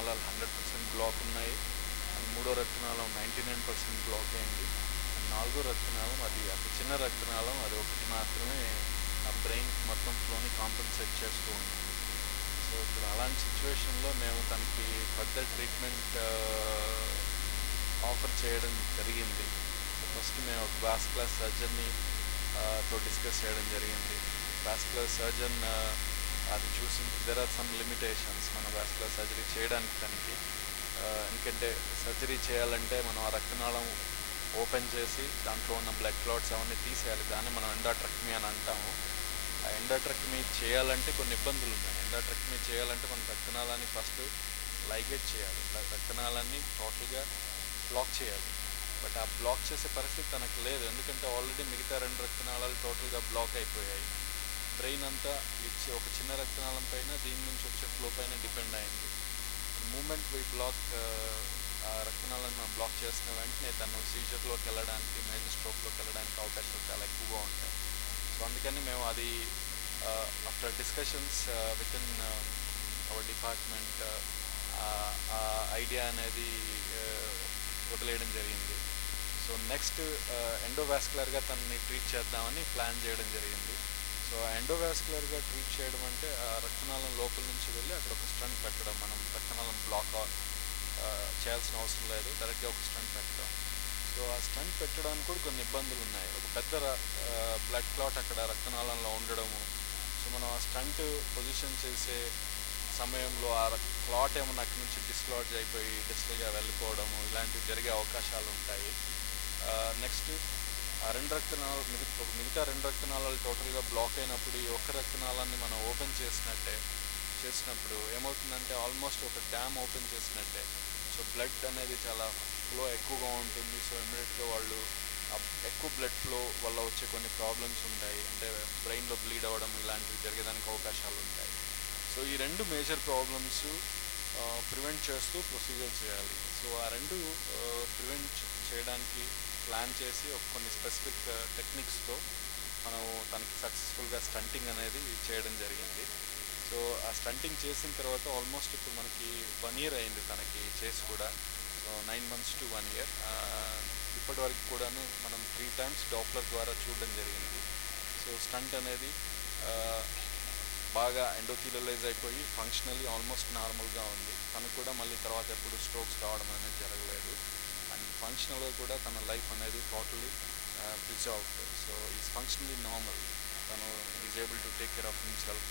రక్తనాళాలు hundred percent block ఉన్నాయి. And మూడో రత్నాలం నైంటీ నైన్ పర్సెంట్ బ్లాక్ అయింది అండ్ నాలుగో రత్నాలం అది అతి చిన్న రత్నాలం అది ఒకటి మాత్రమే ఆ బ్రెయిన్ మొత్తం ఫ్లోని కాంపెన్సేట్ చేస్తూ ఉంటుంది సో ఇప్పుడు అలాంటి సిచ్యువేషన్లో మేము తనకి ఫర్దర్ ట్రీట్మెంట్ ఆఫర్ చేయడం జరిగింది. ఫస్ట్ మేము ఒక వాస్కులర్ సర్జన్ని తో డిస్కస్ చేయడం జరిగింది. వాస్కులర్ సర్జన్ అది చూసి దెర్ ఆర్ సమ్ లిమిటేషన్స్ మన వాస్కులర్ సర్జరీ చేయడానికి దానికి. ఎందుకంటే సర్జరీ చేయాలంటే మనం ఆ రక్తనాళం ఓపెన్ చేసి దాంట్లో ఉన్న బ్లడ్ క్లాట్స్ అవన్నీ తీసేయాలి. దాన్ని మనం ఎండాట్రక్మీ అని అంటాము. ఆ ఎండాట్రక్మీ చేయాలంటే కొన్ని ఇబ్బందులు ఉన్నాయి. ఎండాట్రక్మీ చేయాలంటే మనం రక్తనాళాన్ని ఫస్ట్ లైగేట్ చేయాలి. రక్తనాళాన్ని టోటల్గా బ్లాక్ చేయాలి. బట్ ఆ బ్లాక్ చేసే పరిస్థితి తనకు లేదు. ఎందుకంటే ఆల్రెడీ మిగతా రెండు రక్తనాళాలు టోటల్గా బ్లాక్ అయిపోయాయి. బ్రెయిన్ అంతా ఇచ్చి ఒక చిన్న రక్తనాళం పైన దీని నుంచి వచ్చే ఫ్లో పైన డిపెండ్ అయింది మూమెంట్ వై బ్లాక్ ఆ రక్తనాళాన్ని మనం బ్లాక్ చేసిన వెంటనే తను సీజర్లోకి వెళ్ళడానికి మేజర్ స్ట్రోక్లోకి వెళ్ళడానికి అవకాశాలు చాలా ఎక్కువగా ఉంటాయి. సో అందుకని మేము అది after discussions with in our department ఆ ఐడియా అనేది uh, వదిలేయడం జరిగింది. సో నెక్స్ట్ ఎండోవాస్కులర్గా తనని ట్రీట్ చేద్దామని ప్లాన్ చేయడం జరిగింది. సో ఎండోవాస్కులర్గా ట్రీట్ చేయడం అంటే ఆ రక్తనాళం లోపల నుంచి వెళ్ళి అక్కడ ఒక స్టంట్ పెట్టడం మనం రక్తనాళం బ్లాక్ చేయాల్సిన అవసరం లేదు. డైరెక్ట్గా ఒక స్టంట్ పెట్టడం. సో ఆ స్టంట్ పెట్టడానికి కూడా కొన్ని ఇబ్బందులు ఉన్నాయి. ఒక పెద్ద బ్లడ్ క్లాట్ అక్కడ రక్తనాళంలో ఉండడము. సో మనం ఆ స్టంట్ పొజిషన్ చేసే సమయంలో ఆ క్లాట్ ఏమన్నా అక్కడి నుంచి డిస్లాడ్జ్ అయిపోయి డిస్టల్గా వెళ్ళిపోవడము ఇలాంటివి జరిగే అవకాశాలు ఉంటాయి. నెక్స్ట్ ఆ రెండు రక్తనాళాలు మిగతా మిగతా రెండు రక్తనాళాలు టోటల్గా బ్లాక్ అయినప్పుడు ఈ ఒక్క రక్తనాళాన్ని మనం ఓపెన్ చేసినట్టే చేసినప్పుడు ఏమవుతుందంటే ఆల్మోస్ట్ ఒక డ్యామ్ ఓపెన్ చేసినట్టే. సో బ్లడ్ అనేది చాలా ఫ్లో ఎక్కువగా ఉంటుంది. సో ఇమీడియట్గా వాళ్ళు ఎక్కువ బ్లడ్ ఫ్లో వల్ల వచ్చే కొన్ని ప్రాబ్లమ్స్ ఉంటాయి. అంటే బ్రెయిన్లో బ్లీడ్ అవ్వడం ఇలాంటివి జరిగేదానికి అవకాశాలు ఉంటాయి. సో ఈ రెండు మేజర్ ప్రాబ్లమ్స్ ప్రివెంట్ చేస్తూ ప్రొసీజర్ చేయాలి. సో ఆ రెండు ప్రివెంట్ చేయడానికి ప్లాన్ చేసి ఒక కొన్ని స్పెసిఫిక్ టెక్నిక్స్తో మనం తనకి సక్సెస్ఫుల్గా స్టంటింగ్ అనేది చేయడం జరిగింది. సో ఆ స్టంటింగ్ చేసిన తర్వాత ఆల్మోస్ట్ ఇప్పుడు మనకి వన్ ఇయర్ అయింది తనకి చేసి కూడా. So nine months to one year. ఇప్పటి వరకు కూడాను మనం త్రీ టైమ్స్ డాప్లర్ ద్వారా చూడడం జరిగింది. సో స్టంట్ అనేది బాగా ఎండోథీలలైజ్ అయిపోయి ఫంక్షనల్లీ ఆల్మోస్ట్ నార్మల్గా ఉంది. తనకు కూడా మళ్ళీ తర్వాత ఎప్పుడు స్ట్రోక్స్ రావడం అనేది జరగలేదు. ఫంక్షన్లో కూడా తన లైఫ్ అనేది totally preserved so is functionally normal తను is able to take care of himself